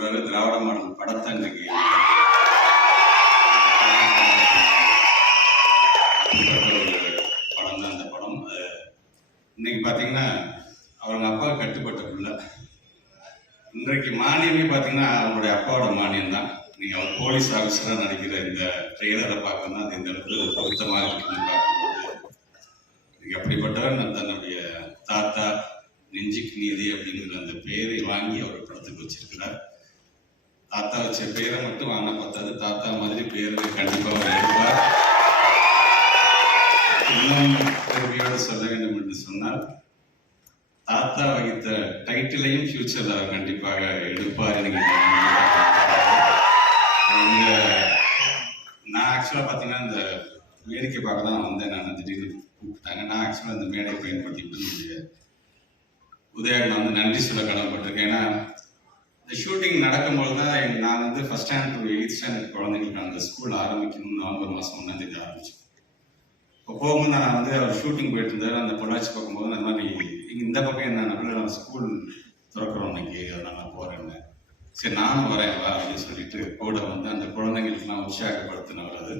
சொல்றாரு, திராவிட மாடல் படத்தை இன்னைக்கு ஒரு படம் தான். அந்த படம் இன்னைக்கு பார்த்தீங்கன்னா அவங்க அப்பா கட்டுப்பட்ட பிள்ளை. இன்றைக்கு மானியமே பார்த்தீங்கன்னா அவங்களுடைய அப்பாவோட மானியம் தான். நீங்கள் அவர் போலீஸ் ஆஃபீஸராக நடிக்கிற இந்த ட்ரெய்லரை பார்க்கணும்னா அது இந்த இடத்துல பொருத்தமாக இருக்குன்னு பார்க்கும்போது அப்படிப்பட்டவர் நான் தன்னுடைய தாத்தா நெஞ்சுக்கு நீதி அப்படிங்கிற அந்த பெயரை வாங்கி அவர் படத்துக்கு வச்சிருக்கிறார். தாத்தா வச்ச பெயரை மட்டும் வாங்க பார்த்தாது, தாத்தா மாதிரி பேரு கண்டிப்பாக அவர் எடுப்பார். இன்னும் பெருமையோடு சொல்ல வேண்டும் என்று சொன்னால், தாத்தா வகித்த டைட்டிலையும் ஃபியூச்சர்ல அவர் கண்டிப்பாக எடுப்பார். நான் ஆக்சுவலா பாத்தீங்கன்னா இந்த வேடிக்கை பார்க்க தான் வந்தேன். நான் திடீர்னு கூப்பிட்டாங்க. நான் ஆக்சுவலா இந்த மேடையை பயன்படுத்திட்டு உதயன் வந்து நன்றி சொல்ல கடமைப்பட்டிருக்கேன். ஏன்னா இந்த ஷூட்டிங் நடக்கும்போது தான் நான் வந்து first standard to 8th standard குழந்தைங்களுக்கு அந்த ஸ்கூல் ஆரம்பிக்கணும். நவம்பர் மாதம் 1ஆம் தேதி ஆரம்பிச்சேன். இப்போ போகும்போது நான் வந்து அவர் ஷூட்டிங் போயிட்டு இருந்தார். அந்த பொள்ளாச்சி பார்க்கும்போது அந்த மாதிரி இந்த பக்கம் என்ன நம்ம ஸ்கூல் திறக்கிறோம் இன்னைக்கு, அதனால நான் போறேன்னு. சரி நானும் வரேன் வா அப்படின்னு சொல்லிட்டு கூட வந்து அந்த குழந்தைங்களுக்குலாம் உற்சாகப்படுத்தினவர் அது.